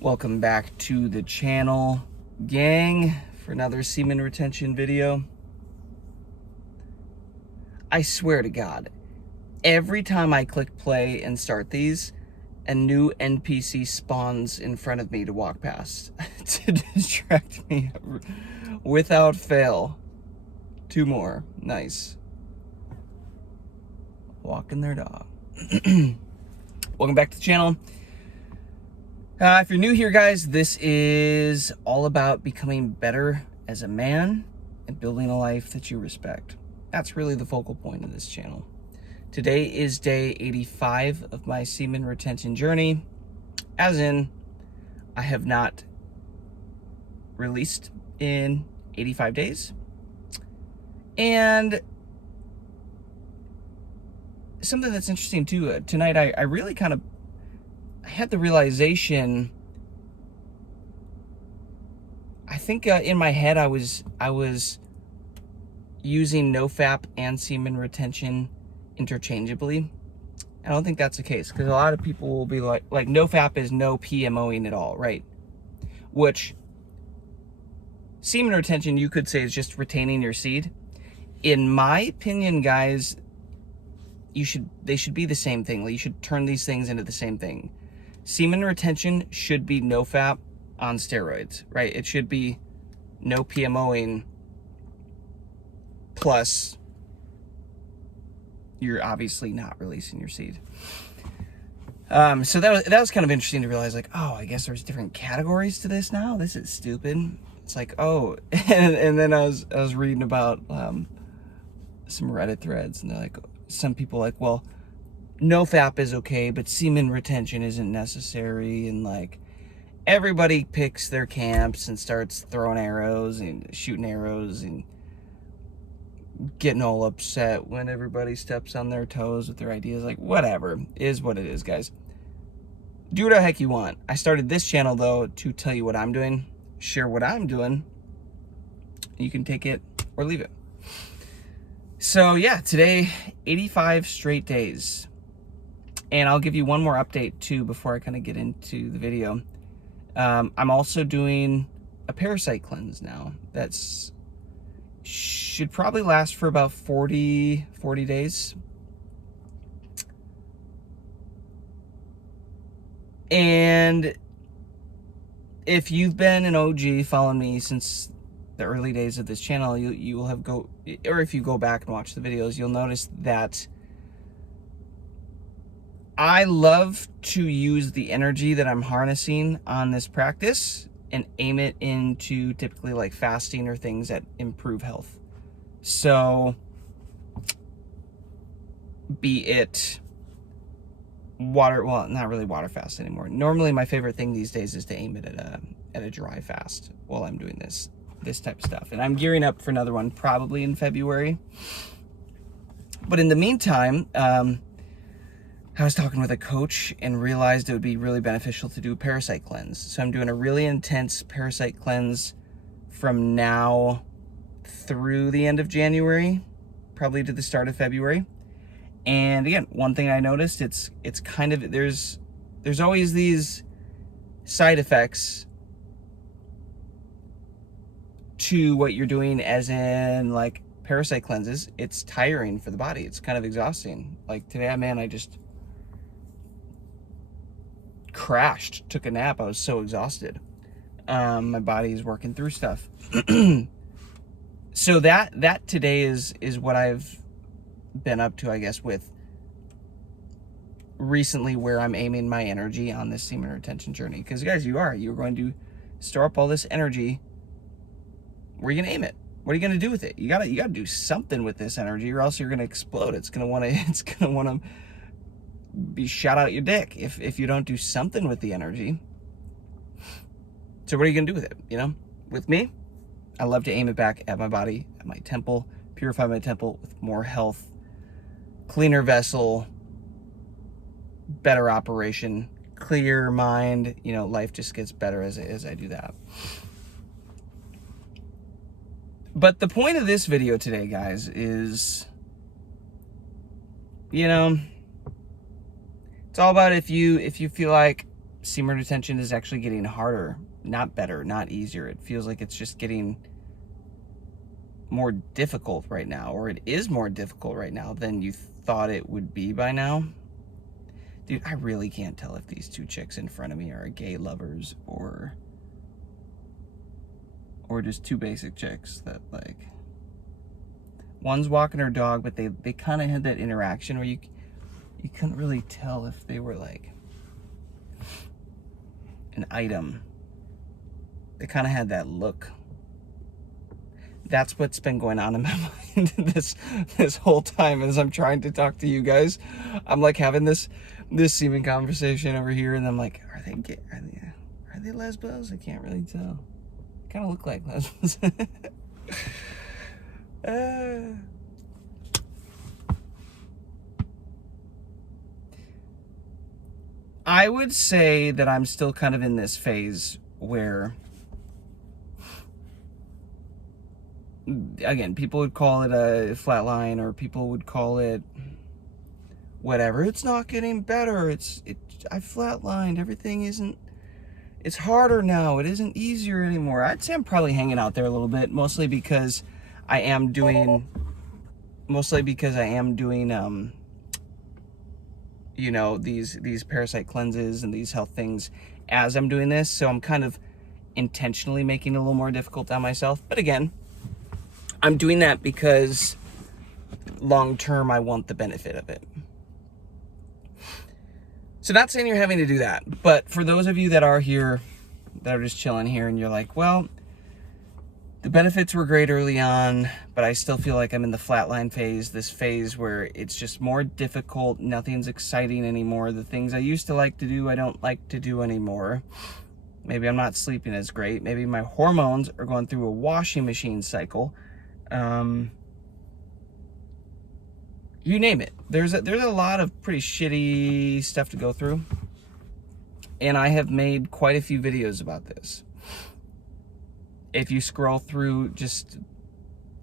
Welcome back to the channel, gang, for another semen retention video. I swear to God, every time I click play and start these, a new NPC spawns in front of me to walk past to distract me without fail. 2 more. Nice. Walking their dog. Welcome back to the channel. If you're new here, guys, this is all about becoming better as a man and building a life that you respect. That's really the focal point of this channel. Today is day 85 of my semen retention journey, as in I have not released in 85 days. And something that's interesting too, tonight I really kind of had the realization, I think in my head I was using nofap and semen retention interchangeably. I don't think that's the case, because a lot of people will be like nofap is no PMOing at all, right? Which semen retention, you could say, is just retaining your seed. In my opinion, guys, they should be the same thing. Like, you should turn these things into the same thing. Semen retention should be nofap on steroids, right? It should be no PMOing plus you're obviously not releasing your seed. So that was kind of interesting to realize, like, oh, I guess there's different categories to this now. This is stupid. It's like, oh, and then I was reading about some Reddit threads, and they're like, some people like, well, nofap is okay, but semen retention isn't necessary, and like everybody picks their camps and starts throwing arrows and shooting arrows and getting all upset when everybody steps on their toes with their ideas. Like, whatever, is what it is, guys. Do what the heck you want. I started this channel though to tell you what I'm doing, share what I'm doing. You can take it or leave it. So yeah, today 85 straight days. And I'll give you one more update too before I kind of get into the video. I'm also doing a Parasite cleanse now. That's should probably last for about 40 days. And if you've been an OG following me since the early days of this channel, you will have or if you go back and watch the videos, you'll notice that I love to use the energy that I'm harnessing on this practice and aim it into typically like fasting or things that improve health. So be it water, well, not really water fast anymore. Normally my favorite thing these days is to aim it at a dry fast while I'm doing this type of stuff. And I'm gearing up for another one probably in February. But in the meantime, I was talking with a coach and realized it would be really beneficial to do a Parasite cleanse. So I'm doing a really intense Parasite cleanse from now through the end of January, probably to the start of February. And again, one thing I noticed, it's kind of, there's always these side effects to what you're doing, as in like Parasite cleanses. It's tiring for the body. It's kind of exhausting. Like today, man, I just crashed, took a nap. I was so exhausted. My body's working through stuff. So that today is what I've been up to, I guess, with recently, where I'm aiming my energy on this semen retention journey. Because guys, you're going to store up all this energy. Where are you gonna aim it? What are you gonna do with it? You gotta do something with this energy, or else you're gonna explode. It's gonna wanna be shot out your dick if you don't do something with the energy. So what are you gonna do with it? You know, with me, I love to aim it back at my body, at my temple, purify my temple with more health, cleaner vessel, better operation, clear mind. You know, life just gets better as I do that. But the point of this video today, guys, is, you know, it's all about if you feel like semen retention is actually getting harder, not better, not easier. It feels like it's just getting more difficult right now, or it is more difficult right now than you thought it would be by now. Dude, I really can't tell if these two chicks in front of me are gay lovers or just two basic chicks that, like, one's walking her dog, but they kind of had that interaction where you couldn't really tell if they were like an item. They kind of had that look. That's what's been going on in my mind this whole time as I'm trying to talk to you guys. I'm like having this semen conversation over here, and I'm like, are they gay? Are they lesbos? I can't really tell. Kind of look like lesbos. I would say that I'm still kind of in this phase where, again, people would call it a flatline, or people would call it whatever. It's not getting better. I flatlined. Everything isn't. It's harder now. It isn't easier anymore. I'd say I'm probably hanging out there a little bit, mostly because I am doing, you know, these parasite cleanses and these health things as I'm doing this. So I'm kind of intentionally making it a little more difficult on myself. But again, I'm doing that because long term I want the benefit of it. So not saying you're having to do that, but for those of you that are here, that are just chilling here, and you're like, well, the benefits were great early on, but I still feel like I'm in the flatline phase, this phase where it's just more difficult, nothing's exciting anymore. The things I used to like to do, I don't like to do anymore. Maybe I'm not sleeping as great. Maybe my hormones are going through a washing machine cycle. You name it. There's a lot of pretty shitty stuff to go through. And I have made quite a few videos about this. If you scroll through just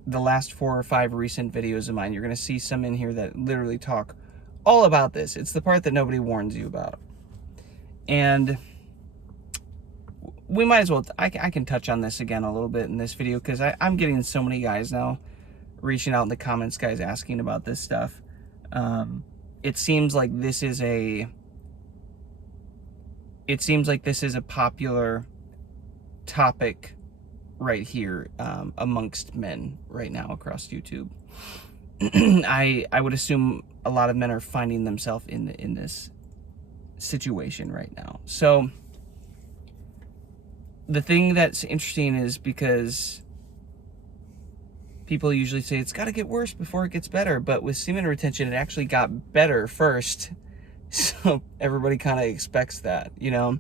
the last 4 or 5 recent videos of mine, you're going to see some in here that literally talk all about this. It's the part that nobody warns you about. And we might as well, I can touch on this again a little bit in this video, because I'm getting so many guys now reaching out in the comments, guys asking about this stuff. It seems like this is a popular topic right here amongst men right now across YouTube. I would assume a lot of men are finding themselves in this situation right now. So the thing that's interesting is because people usually say it's got to get worse before it gets better, but with semen retention, it actually got better first. So everybody kind of expects that, you know.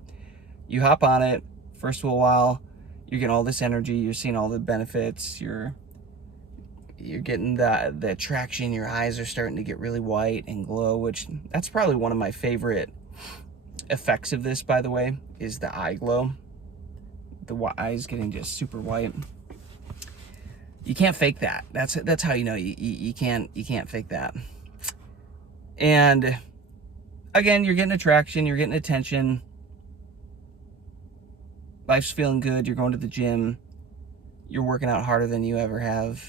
You hop on it, first of a while, you're getting all this energy, you're seeing all the benefits, you're getting the attraction, your eyes are starting to get really white and glow, which that's probably one of my favorite effects of this, by the way, is the eye glow. The eyes getting just super white. You can't fake that. That's how you know you can't fake that. And again, you're getting attraction, you're getting attention. Life's feeling good. You're going to the gym. You're working out harder than you ever have.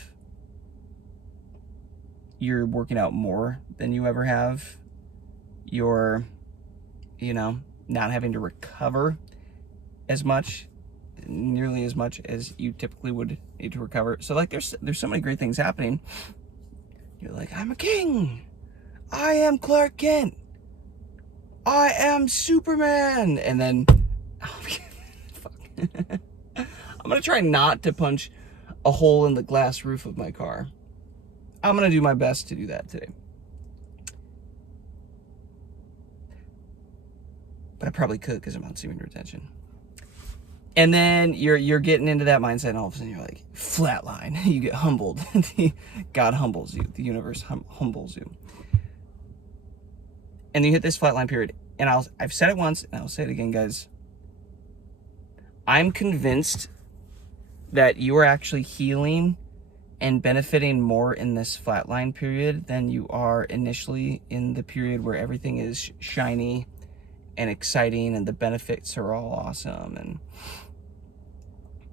You're working out more than you ever have. You're, you know, not having to recover as much, nearly as much as you typically would need to recover. So like there's so many great things happening. You're like, I'm a king. I am Clark Kent. I am Superman. And then I'm gonna try not to punch a hole in the glass roof of my car. I'm gonna do my best to do that today. But I probably could because I'm on semen retention. And then you're getting into that mindset, and all of a sudden you're like, flatline. You get humbled. God humbles you. The universe humbles you. And you hit this flatline period. And I've said it once, and I'll say it again, guys. I'm convinced that you are actually healing and benefiting more in this flatline period than you are initially in the period where everything is shiny and exciting, and the benefits are all awesome, and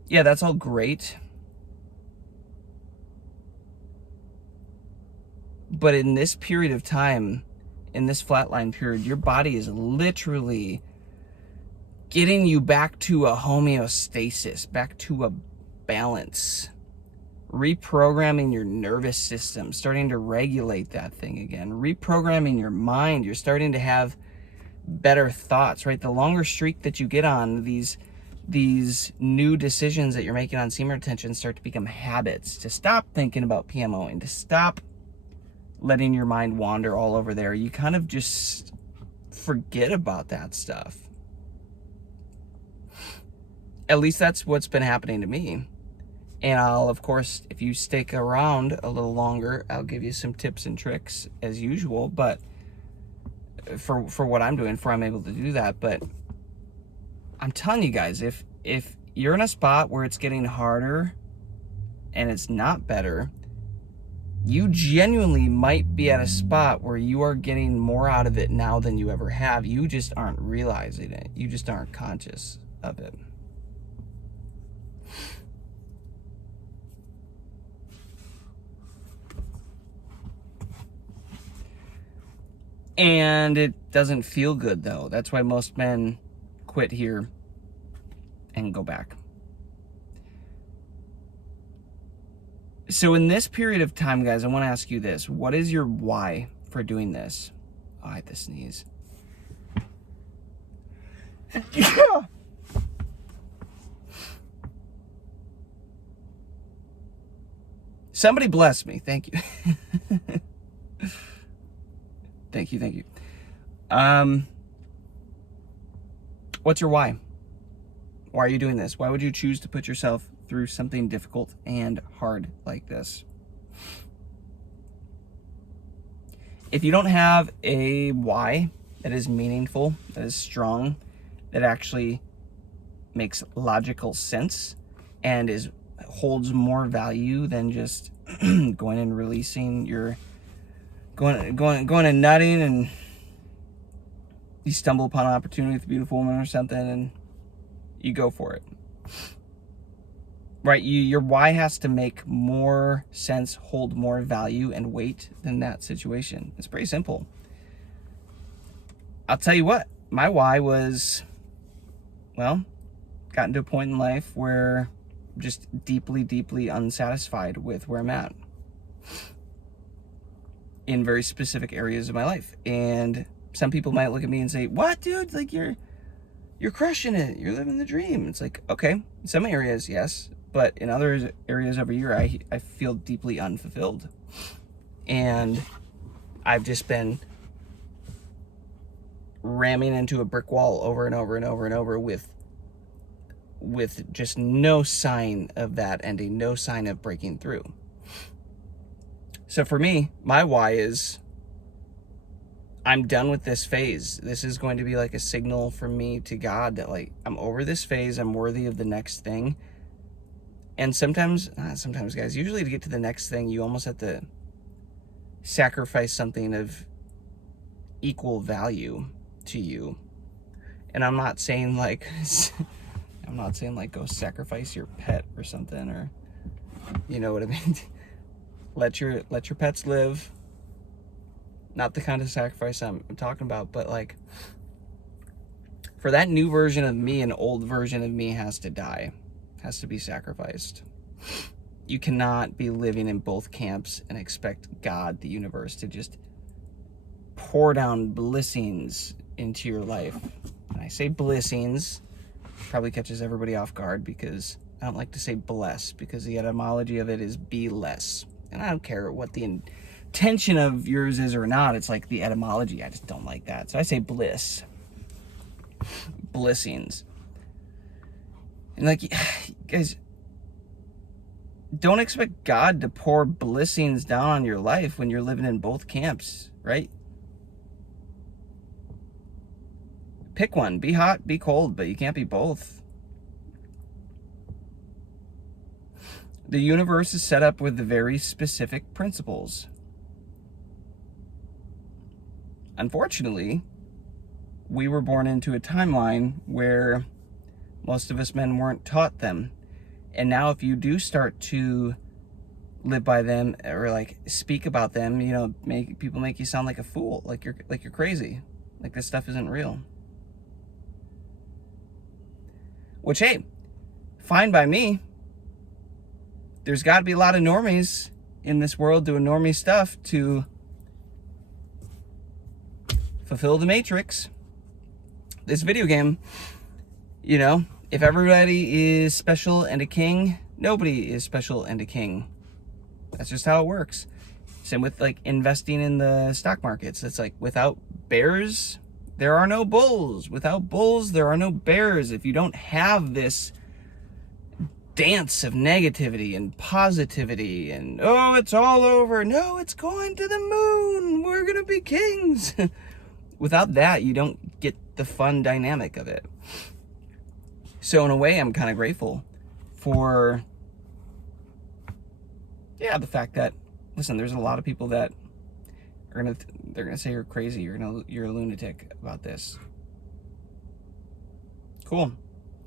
yeah, that's all great. But in this period of time, in this flatline period, your body is literally getting you back to a homeostasis, back to a balance, reprogramming your nervous system, starting to regulate that thing again, reprogramming your mind. You're starting to have better thoughts, right? The longer streak that you get on, these new decisions that you're making on semen retention start to become habits, to stop thinking about PMOing, to stop letting your mind wander all over there. You kind of just forget about that stuff. At least that's what's been happening to me. And I'll, of course, if you stick around a little longer, I'll give you some tips and tricks as usual, but for what I'm doing, for I'm able to do that. But I'm telling you guys, if you're in a spot where it's getting harder and it's not better, you genuinely might be at a spot where you are getting more out of it now than you ever have. You just aren't realizing it. You just aren't conscious of it. And it doesn't feel good, though. That's why most men quit here and go back. So in this period of time, guys, I want to ask you this. What is your why for doing this? Oh, I had to sneeze. Somebody bless me. Thank you. Thank you. What's your why? Why are you doing this? Why would you choose to put yourself through something difficult and hard like this? If you don't have a why that is meaningful, that is strong, that actually makes logical sense and holds more value than just going and releasing your going and nutting, and you stumble upon an opportunity with a beautiful woman or something and you go for it, right? Your why has to make more sense, hold more value and weight than that situation. It's pretty simple. I'll tell you what, my why was, well, gotten to a point in life where I'm just deeply unsatisfied with where I'm at in very specific areas of my life. And some people might look at me and say, what, dude? Like, you're crushing it. You're living the dream. It's like, okay, in some areas, yes. But in other areas over here, I feel deeply unfulfilled. And I've just been ramming into a brick wall over and over with just no sign of that ending, no sign of breaking through. So for me, my why is, I'm done with this phase. This is going to be like a signal from me to God that, like, I'm over this phase. I'm worthy of the next thing. And sometimes, guys, usually to get to the next thing, you almost have to sacrifice something of equal value to you. And I'm not saying like go sacrifice your pet or something, or, you know what I mean? Let your pets live. Not the kind of sacrifice I'm talking about, but like, for that new version of me, an old version of me has to die, has to be sacrificed. You cannot be living in both camps and expect God, the universe, to just pour down blessings into your life. And I say blessings, probably catches everybody off guard, because I don't like to say bless, because the etymology of it is be less. And I don't care what the intention of yours is or not. It's like the etymology. I just don't like that. So I say bliss. Blessings. And like, guys, don't expect God to pour blessings down on your life when you're living in both camps, right? Pick one. Be hot, be cold, but you can't be both. The universe is set up with very specific principles. Unfortunately, we were born into a timeline where most of us men weren't taught them. And now if you do start to live by them or like speak about them, you know, people make you sound like a fool, like you're crazy, like this stuff isn't real. Which, hey, fine by me. There's got to be a lot of normies in this world doing normie stuff to fulfill the Matrix. This video game, you know, if everybody is special and a king, nobody is special and a king. That's just how it works. Same with like investing in the stock markets. It's like without bears, there are no bulls. Without bulls, there are no bears. If you don't have this dance of negativity and positivity and, oh, it's all over. No, it's going to the moon. We're going to be kings. Without that, you don't get the fun dynamic of it. So in a way, I'm kind of grateful for, yeah, the fact that, listen, there's a lot of people that are they're gonna say you're crazy, you're a lunatic about this. Cool.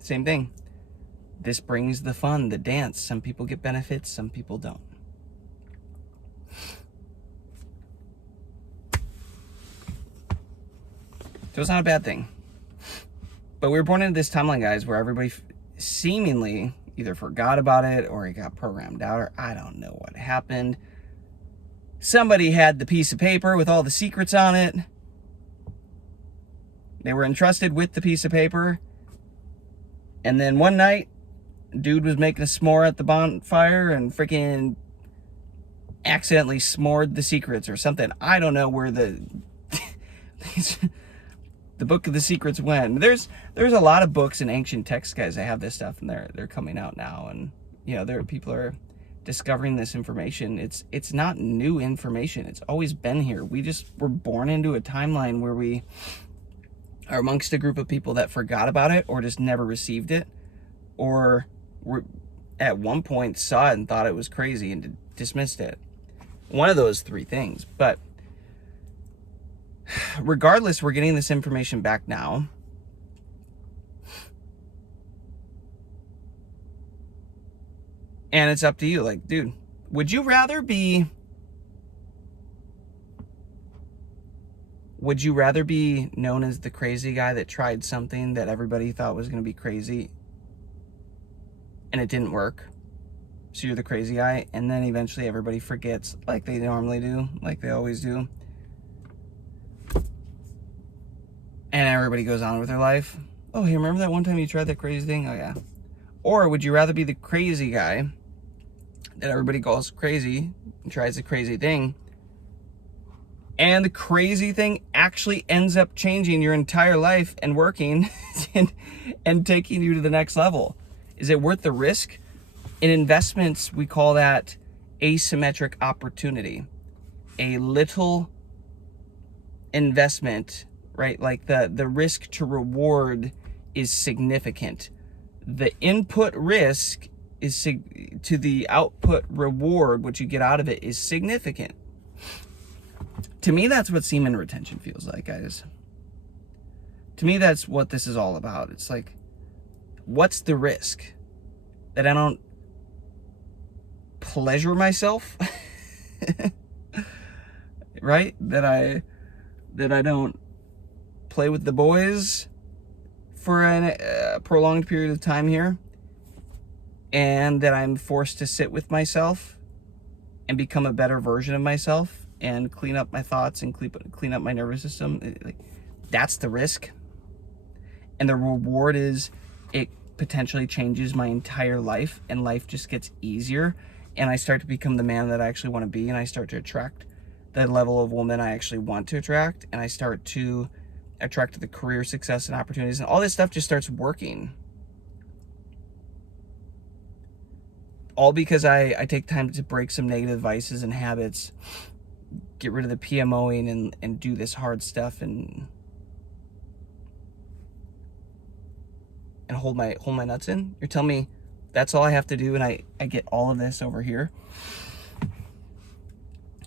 Same thing. This brings the fun, the dance. Some people get benefits, some people don't. So it's not a bad thing. But we were born into this timeline, guys, where everybody seemingly either forgot about it or it got programmed out, or I don't know what happened. Somebody had the piece of paper with all the secrets on it. They were entrusted with the piece of paper. And then one night, dude was making a s'more at the bonfire and freaking accidentally s'mored the secrets or something. I don't know where the book of the secrets went. There's a lot of books and ancient texts, guys, that have this stuff, and they're coming out now, and you know, people are discovering this information. It's not new information. It's always been here. We just were born into a timeline where we are amongst a group of people that forgot about it or just never received it, or were at one point saw it and thought it was crazy and dismissed it. One of those three things. But regardless, we're getting this information back now. And it's up to you. Like, dude, would you rather be known as the crazy guy that tried something that everybody thought was going to be crazy and it didn't work? So you're the crazy guy, and then eventually everybody forgets, like they normally do, like they always do. And everybody goes on with their life. Oh, hey, remember that one time you tried that crazy thing? Oh, yeah. Or would you rather be the crazy guy that everybody calls crazy and tries the crazy thing, and the crazy thing actually ends up changing your entire life and working and taking you to the next level? Is it worth the risk? In investments, we call that asymmetric opportunity. A little investment, right? Like the risk to reward is significant. The input risk is to the output reward, what you get out of it, is significant. To me, that's what semen retention feels like, guys. To me, that's what this is all about. It's like, what's the risk? That I don't pleasure myself? Right? That I don't play with the boys for a prolonged period of time here, and that I'm forced to sit with myself and become a better version of myself and clean up my thoughts and clean up my nervous system. Like, that's the risk. And the reward is it potentially changes my entire life, and life just gets easier, and I start to become the man that I actually want to be, and I start to attract the level of woman I actually want to attract, and I start to attract the career success and opportunities, and all this stuff just starts working. All because I take time to break some negative vices and habits, get rid of the PMOing and do this hard stuff and hold my nuts in. You're telling me that's all I have to do and I get all of this over here?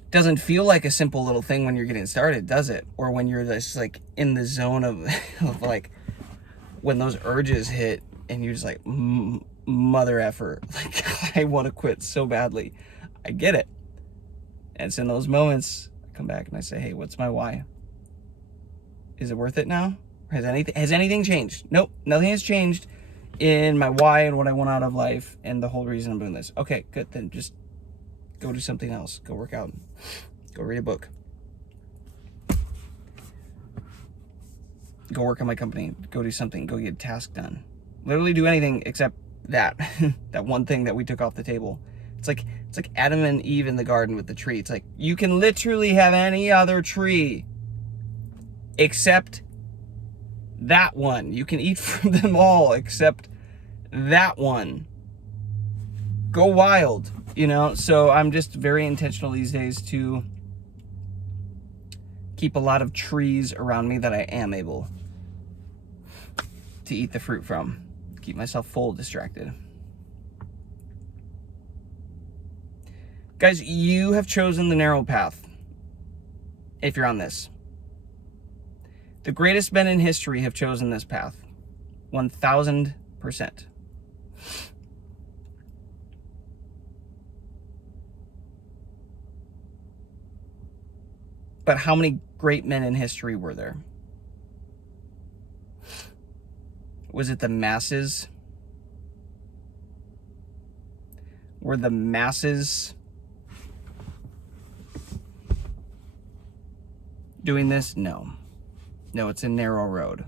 Doesn't feel like a simple little thing when you're getting started, does it? Or when you're just like in the zone of like when those urges hit and you're just like, mother effer, like I want to quit so badly. I get it. And it's in those moments I come back and I say, hey, what's my why? Is it worth it now? Has anything changed? Nope, nothing has changed in my why and what I want out of life and the whole reason I'm doing this. Okay, good. Then just go do something else. Go work out. Go read a book. Go work on my company. Go do something. Go get a task done. Literally do anything except that. That one thing that we took off the table. It's like Adam and Eve in the garden with the tree. It's like you can literally have any other tree except that one. You can eat from them all except that one. Go wild. So I'm just very intentional these days to keep a lot of trees around me that I am able to eat the fruit from. Keep myself full, distracted. Guys, you have chosen the narrow path if you're on this. The greatest men in history have chosen this path. 1,000%. But how many great men in history were there? Was it the masses? Were the masses doing this? No. No, it's a narrow road.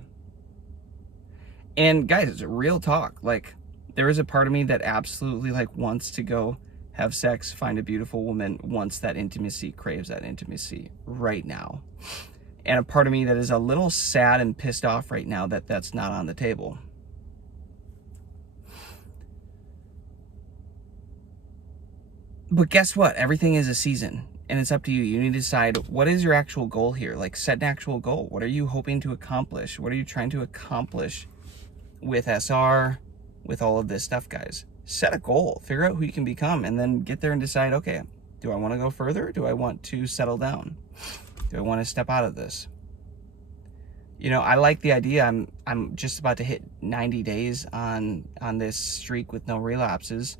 And guys, it's a real talk. Like, there is a part of me that absolutely like wants to go have sex, find a beautiful woman, wants that intimacy, craves that intimacy right now. And a part of me that is a little sad and pissed off right now that that's not on the table. But guess what? Everything is a season, and it's up to you. You need to decide, what is your actual goal here? Like, set an actual goal. What are you hoping to accomplish? What are you trying to accomplish with SR, with all of this stuff, guys? Set a goal, figure out who you can become, and then get there and decide, okay, do I want to go further? Do I want to settle down? Do I want to step out of this? I like the idea. I'm just about to hit 90 days on this streak with no relapses,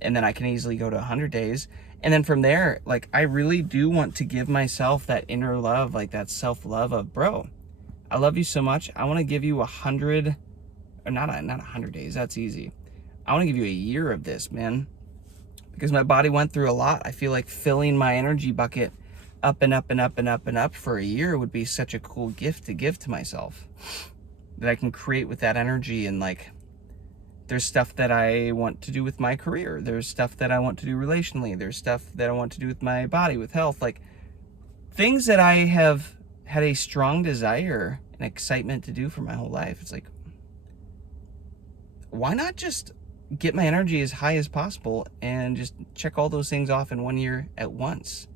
and then I can easily go to 100 days. And then from there, like, I really do want to give myself that inner love, like that self-love of, bro, I love you so much. I want to give you 100, or not 100 days. That's easy. I want to give you a year of this, man, because my body went through a lot. I feel like filling my energy bucket up and up and up and up and up for a year would be such a cool gift to give to myself that I can create with that energy. And like, there's stuff that I want to do with my career. There's stuff that I want to do relationally. There's stuff that I want to do with my body, with health, like things that I have had a strong desire and excitement to do for my whole life. It's like, why not just get my energy as high as possible and just check all those things off in 1 year at once,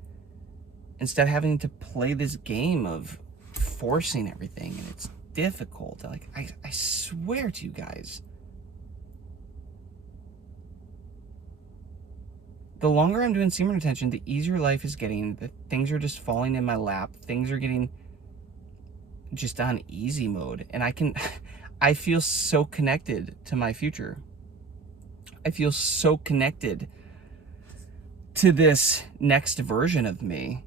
instead of having to play this game of forcing everything. And it's difficult. Like, I swear to you guys, the longer I'm doing semen retention, the easier life is getting. The things are just falling in my lap. Things are getting just on easy mode. And I feel so connected to my future. I feel so connected to this next version of me.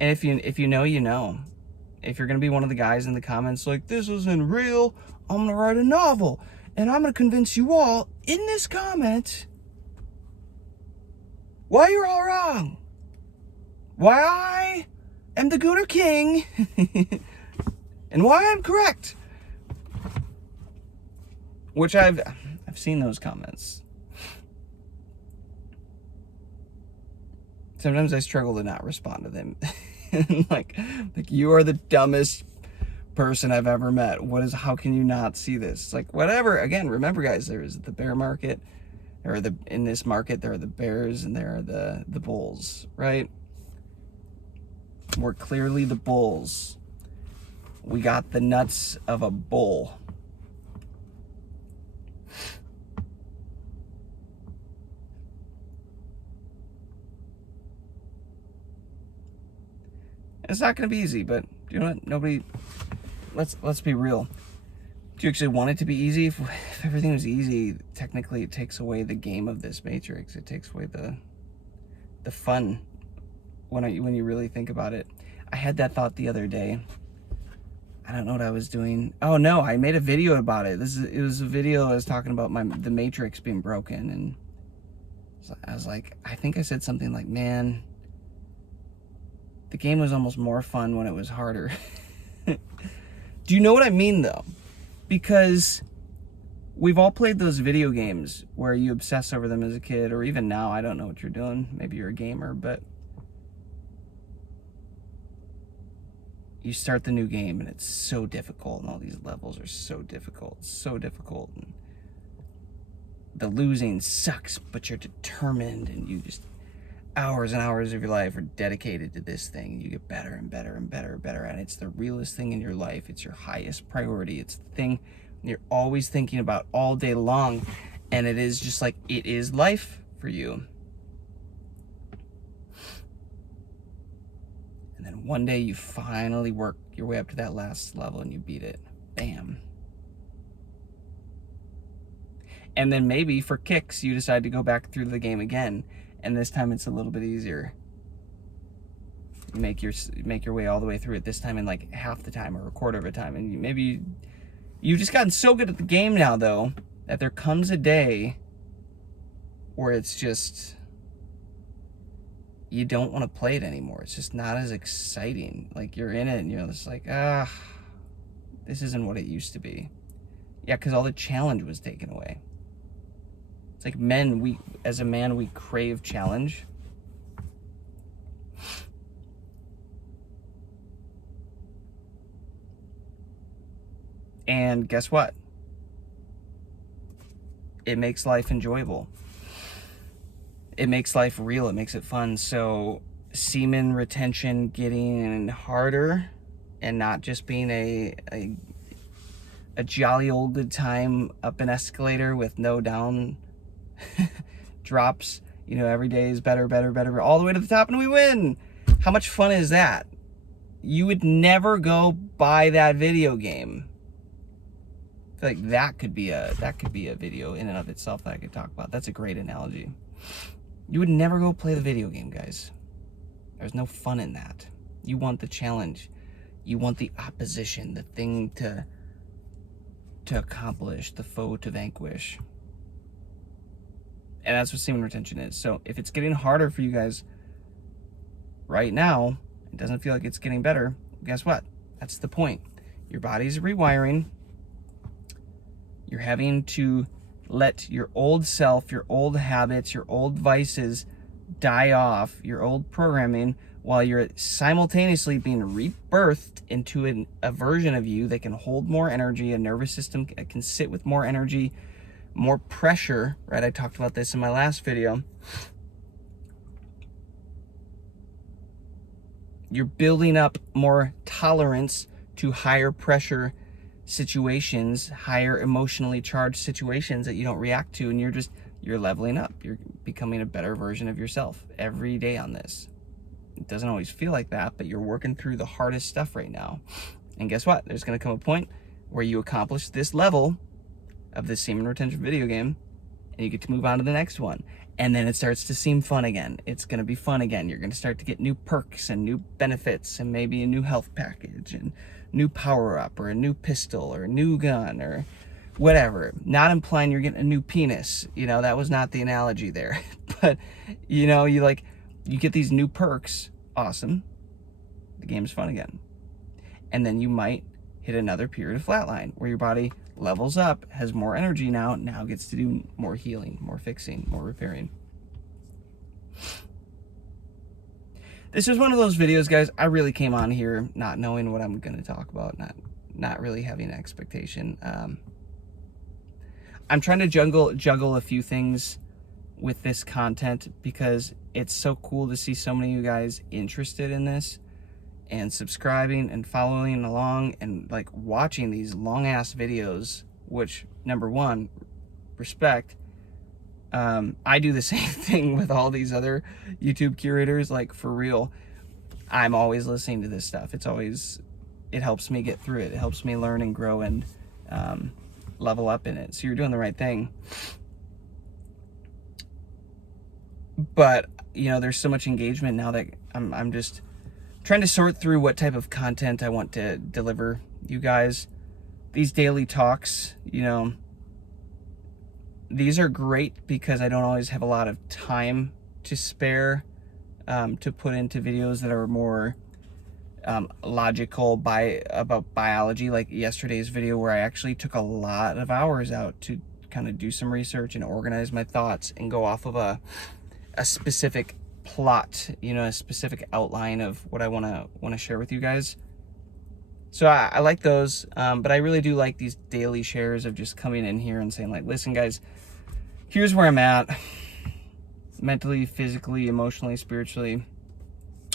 And if you know, you know. If you're going to be one of the guys in the comments like, this isn't real, I'm going to write a novel, and I'm going to convince you all in this comment why you're all wrong. Why I am the Gooner King and why I'm correct. Which I've seen those comments. Sometimes I struggle to not respond to them. like you are the dumbest person I've ever met. How can you not see this? It's like, whatever. Again, remember guys, there is the bear market, in this market, there are the bears and there are the bulls, right? We're clearly the bulls. We got the nuts of a bull. It's not going to be easy, but you know what? Let's be real. Do you actually want it to be easy? If everything was easy, technically it takes away the game of this Matrix. It takes away the fun when you really think about it. I had that thought the other day. I don't know what I was doing. Oh no, I made a video about it. It was a video I was talking about the Matrix being broken, and I was like, I think I said something like, man, the game was almost more fun when it was harder. Do you know what I mean though? Because we've all played those video games where you obsess over them as a kid, or even now, I don't know what you're doing. Maybe you're a gamer, but you start the new game and it's so difficult, and all these levels are so difficult, and the losing sucks, but you're determined, and you just, hours and hours of your life are dedicated to this thing. You get better and better and better and better, and it's the realest thing in your life. It's your highest priority. It's the thing you're always thinking about all day long, and it is just like, it is life for you. And then one day you finally work your way up to that last level and you beat it. Bam. And then maybe for kicks, you decide to go back through the game again, and this time it's a little bit easier. You make your way all the way through it, this time in like half the time or a quarter of a time. And maybe you've just gotten so good at the game now, though, that there comes a day where it's just, you don't want to play it anymore. It's just not as exciting. Like, you're in it and you're just like, this isn't what it used to be. Yeah, because all the challenge was taken away. It's like as a man, we crave challenge. And guess what? It makes life enjoyable. It makes life real. It makes it fun. So semen retention getting harder, and not just being a jolly old good time up an escalator with no down drops. You know, every day is better, all the way to the top, and we win. How much fun is that? You would never go buy that video game. I feel like that could be a video in and of itself that I could talk about. That's a great analogy. You would never go play the video game, guys. There's no fun in that. You want the challenge. You want the opposition, the thing to accomplish, the foe to vanquish. And that's what semen retention is. So if it's getting harder for you guys right now, it doesn't feel like it's getting better, guess what? That's the point. Your body's rewiring. You're having to let your old self, your old habits, your old vices die off, your old programming, while you're simultaneously being rebirthed into a version of you that can hold more energy, a nervous system that can sit with more energy, more pressure, right? I talked about this in my last video. You're building up more tolerance to higher pressure situations, higher emotionally charged situations that you don't react to, and you're leveling up. You're becoming a better version of yourself every day on this. It doesn't always feel like that, but you're working through the hardest stuff right now. And guess what? There's going to come a point where you accomplish this level of this semen retention video game, and you get to move on to the next one. And then it starts to seem fun again. It's going to be fun again. You're going to start to get new perks and new benefits, and maybe a new health package and new power-up, or a new pistol, or a new gun, or whatever. Not implying you're getting a new penis. You know, that was not the analogy there. But, you know, you get these new perks. Awesome. The game's fun again. And then you might hit another period of flatline where your body levels up, has more energy now gets to do more healing, more fixing, more repairing. This was one of those videos, guys. I really came on here not knowing what I'm going to talk about, not really having an expectation. I'm trying to juggle a few things with this content because it's so cool to see so many of you guys interested in this and subscribing and following along and like watching these long ass videos, which, number one, respect. I do the same thing with all these other YouTube curators, like, for real. I'm always listening to this stuff. It helps me get through it. It helps me learn and grow and level up in it. So you're doing the right thing. But, you know, there's so much engagement now that I'm just trying to sort through what type of content I want to deliver you guys. These daily talks, you know, these are great because I don't always have a lot of time to spare to put into videos that are more logical about biology, like yesterday's video where I actually took a lot of hours out to kind of do some research and organize my thoughts and go off of a specific plot, you know, a specific outline of what I want to share with you guys. So I like those, but I really do like these daily shares of just coming in here and saying like, listen guys, here's where I'm at mentally, physically, emotionally, spiritually.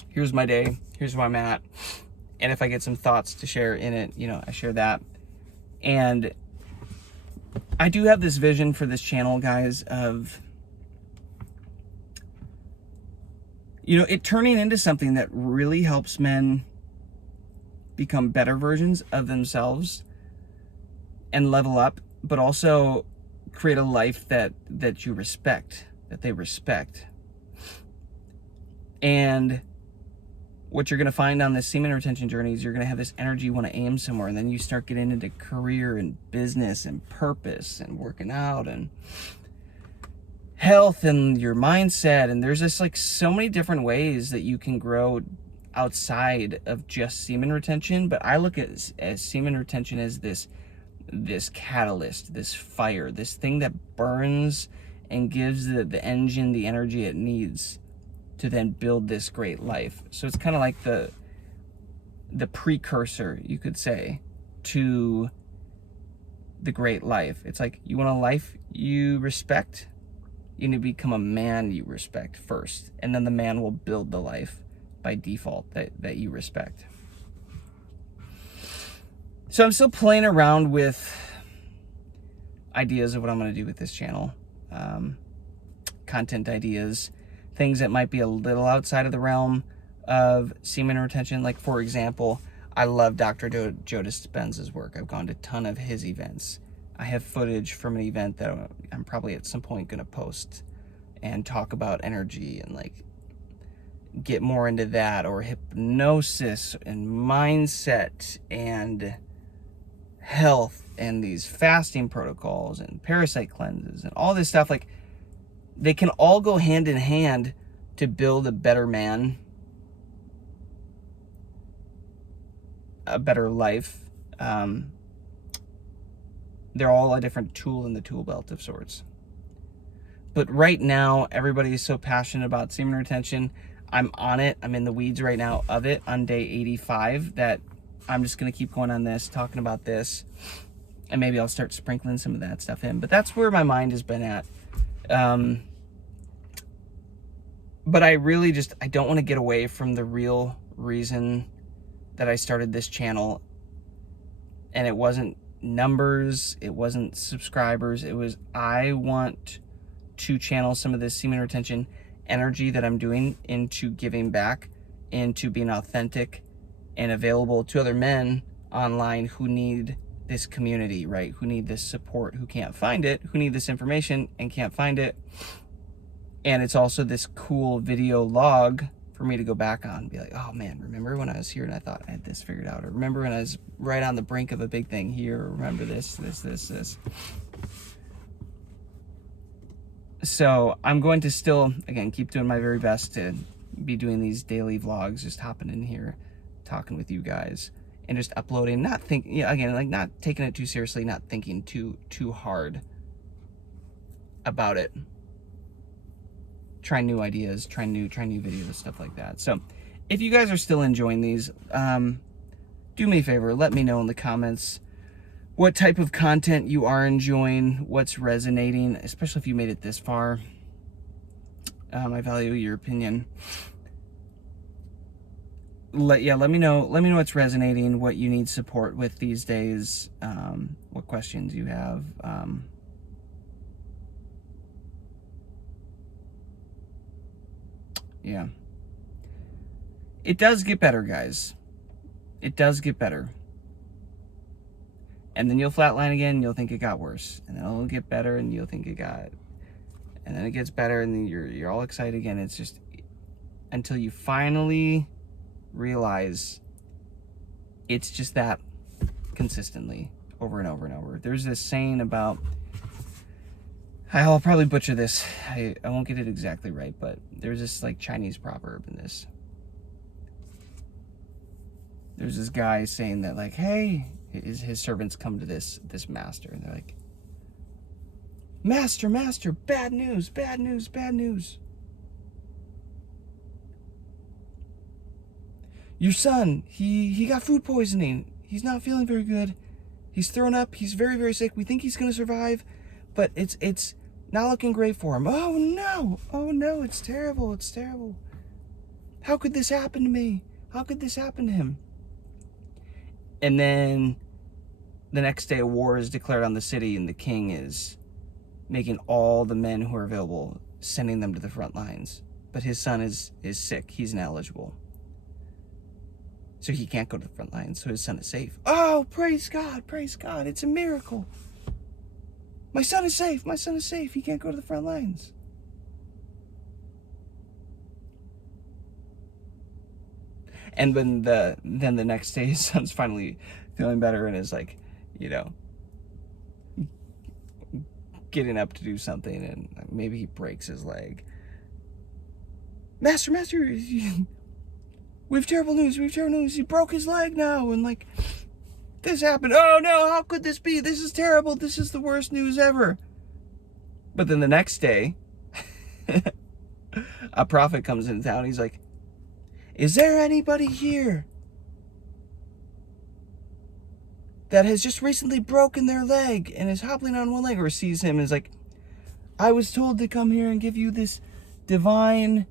Here's my day. Here's where I'm at. And if I get some thoughts to share in it, you know, I share that. And I do have this vision for this channel, guys, of, you know, it turning into something that really helps men become better versions of themselves and level up, but also create a life that you respect, that they respect. And what you're going to find on this semen retention journey is you're going to have this energy, you want to aim somewhere, and then you start getting into career and business and purpose and working out and health and your mindset. And there's just like so many different ways that you can grow outside of just semen retention. But I look at as semen retention as this catalyst, this fire, this thing that burns and gives the engine the energy it needs to then build this great life. So it's kind of like the precursor, you could say, to the great life. It's like, you want a life you respect, you need to become a man you respect first, and then the man will build the life by default that you respect. So I'm still playing around with ideas of what I'm going to do with this channel. Content ideas, things that might be a little outside of the realm of semen retention. Like, for example, I love Dr. Joe Dispenza's work. I've gone to a ton of his events. I have footage from an event that I'm probably at some point going to post and talk about energy and like get more into that, or hypnosis and mindset and health and these fasting protocols and parasite cleanses and all this stuff. Like, they can all go hand in hand to build a better man, a better life. They're all a different tool in the tool belt of sorts. But right now, everybody is so passionate about semen retention. I'm on it. I'm in the weeds right now of it on day 85, that I'm just going to keep going on this, talking about this, and maybe I'll start sprinkling some of that stuff in. But that's where my mind has been at. But I really I don't want to get away from the real reason that I started this channel. And it wasn't numbers, it wasn't subscribers, it was, I want to channel some of this semen retention energy that I'm doing into giving back, into being authentic and available to other men online who need this community, right? Who need this support, who can't find it, who need this information and can't find it. And it's also this cool video log for me to go back on and be like, oh man, remember when I was here and I thought I had this figured out? Or remember when I was right on the brink of a big thing here? Or remember this. So I'm going to still, again, keep doing my very best to be doing these daily vlogs, just hopping in here, talking with you guys, and just uploading, not thinking, yeah, again, like not taking it too seriously, not thinking too hard about it. Try new ideas, try new videos, stuff like that. So if you guys are still enjoying these, do me a favor, let me know in the comments what type of content you are enjoying, what's resonating, especially if you made it this far. I value your opinion. Let me know what's resonating, what you need support with these days, what questions you have. Yeah. It does get better, guys. It does get better. And then you'll flatline again, and you'll think it got worse. And then it'll get better, and you'll think it got... And then it gets better, and then you're all excited again. It's just... Until you finally realize it's just that consistently, over and over and over. There's this saying about... I'll probably butcher this. I won't get it exactly right, but there's this like Chinese proverb in this. There's this guy saying that like, hey, his servants come to this master, and they're like, Master, master, bad news, bad news, bad news. Your son, he got food poisoning. He's not feeling very good. He's thrown up. He's very, very sick. We think he's going to survive, but it's not looking great for him. Oh no, it's terrible, it's terrible. How could this happen to me? How could this happen to him? And then the next day a war is declared on the city, and the king is making all the men who are available, sending them to the front lines. But his son is sick. He's ineligible. So he can't go to the front lines, so his son is safe. Oh, praise God, it's a miracle. My son is safe, he can't go to the front lines. And then the next day his son's finally feeling better and is like, you know, getting up to do something, and maybe he breaks his leg. Master, we have terrible news. He broke his leg now, and like, this happened. Oh no, how could this be? This is terrible. This is the worst news ever. But then the next day, a prophet comes into town. He's like, is there anybody here that has just recently broken their leg and is hobbling on one leg? Or sees him and is like, I was told to come here and give you this divine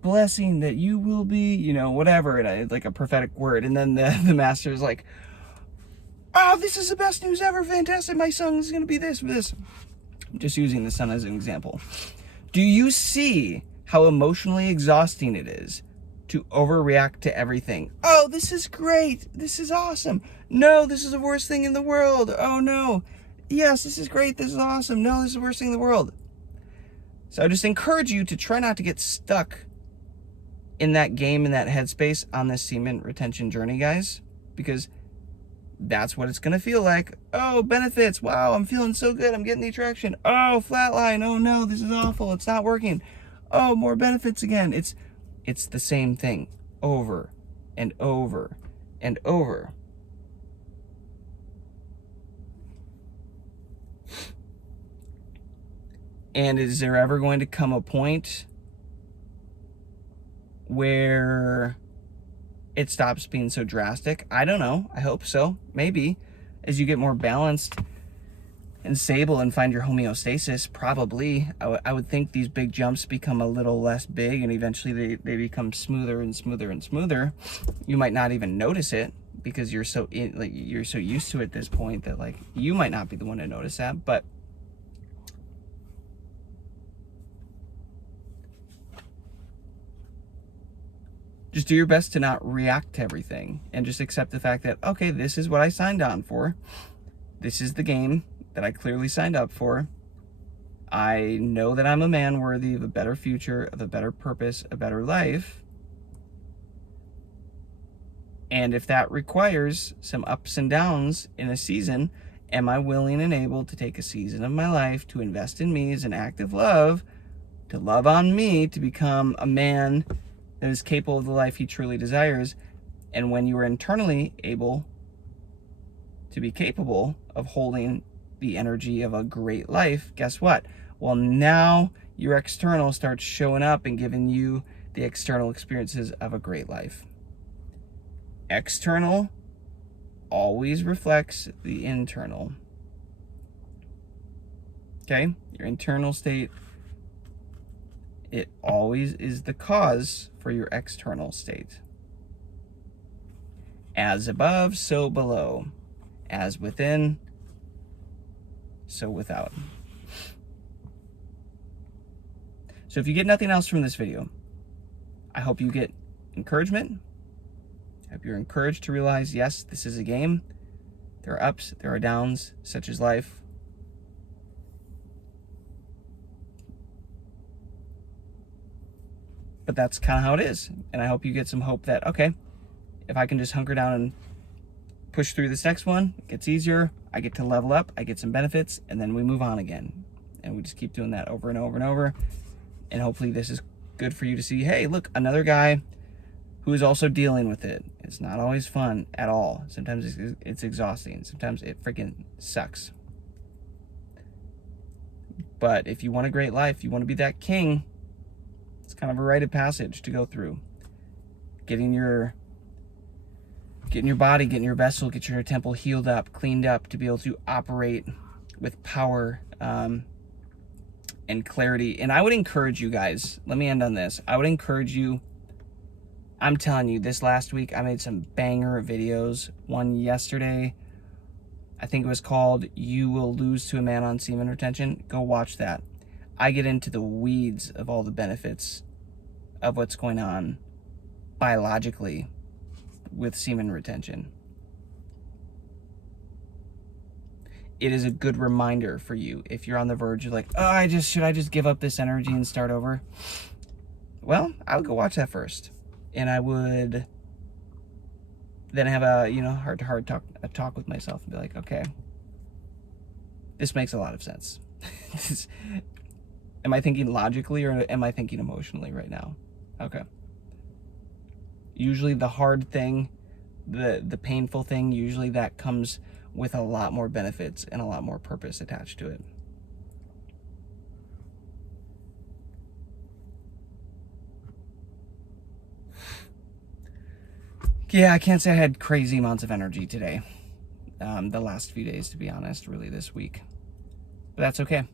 blessing that you will be, you know, whatever, and like a prophetic word. And then the master is like, oh, this is the best news ever, fantastic, my son is going to be this. I'm just using the son as an example. Do you see how emotionally exhausting it is to overreact to everything? Oh, this is great, this is awesome. No, this is the worst thing in the world. Oh no, yes, this is great, this is awesome. No, this is the worst thing in the world. So I just encourage you to try not to get stuck in that game, in that headspace on this semen retention journey, guys, because that's what it's going to feel like. Oh, benefits. Wow, I'm feeling so good. I'm getting the attraction. Oh, flatline. Oh no, this is awful. It's not working. Oh, more benefits again. It's the same thing over and over and over. And is there ever going to come a point where it stops being so drastic? I don't know. I hope so. Maybe. As you get more balanced and stable and find your homeostasis, probably. I would think these big jumps become a little less big, and eventually they become smoother and smoother and smoother. You might not even notice it because you're so used to it at this point that like you might not be the one to notice that, but just do your best to not react to everything and just accept the fact that, okay, this is what I signed on for. This is the game that I clearly signed up for. I know that I'm a man worthy of a better future, of a better purpose, a better life. And if that requires some ups and downs in a season, am I willing and able to take a season of my life to invest in me as an act of love, to love on me, to become a man that is capable of the life he truly desires? And when you are internally able to be capable of holding the energy of a great life, guess what? Well, now your external starts showing up and giving you the external experiences of a great life. External always reflects the internal. Okay? Your internal state, it always is the cause for your external state. As above, so below. As within, so without. So if you get nothing else from this video, I hope you get encouragement, I hope you're encouraged to realize, yes, this is a game. There are ups, there are downs, such as life. But that's kind of how it is. And I hope you get some hope that, okay, if I can just hunker down and push through this next one, it gets easier, I get to level up, I get some benefits, and then we move on again. And we just keep doing that over and over and over. And hopefully this is good for you to see, hey, look, another guy who is also dealing with it. It's not always fun at all. Sometimes it's exhausting. Sometimes it freaking sucks. But if you want a great life, you want to be that king, it's kind of a rite of passage to go through. Getting your body, getting your vessel, get your temple healed up, cleaned up, to be able to operate with power and clarity. And I would encourage you guys, let me end on this. I would encourage you, I'm telling you, this last week I made some banger videos. One yesterday, I think it was called You Will Lose to a Man on Semen Retention. Go watch that. I get into the weeds of all the benefits of what's going on biologically with semen retention. It is a good reminder for you if you're on the verge of like, oh, should I just give up this energy and start over? Well, I would go watch that first. And I would then have a, heart-to-heart talk with myself and be like, okay, this makes a lot of sense. Am I thinking logically or am I thinking emotionally right now? Okay. Usually the hard thing, the painful thing, usually that comes with a lot more benefits and a lot more purpose attached to it. Yeah, I can't say I had crazy amounts of energy today. The last few days, to be honest, really this week. But that's okay.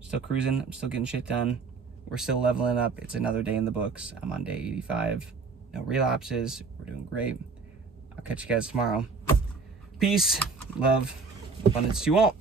Still cruising. I'm still getting shit done. We're still leveling up. It's another day in the books. I'm on day 85. No relapses. We're doing great. I'll catch you guys tomorrow. Peace, love, abundance to you all.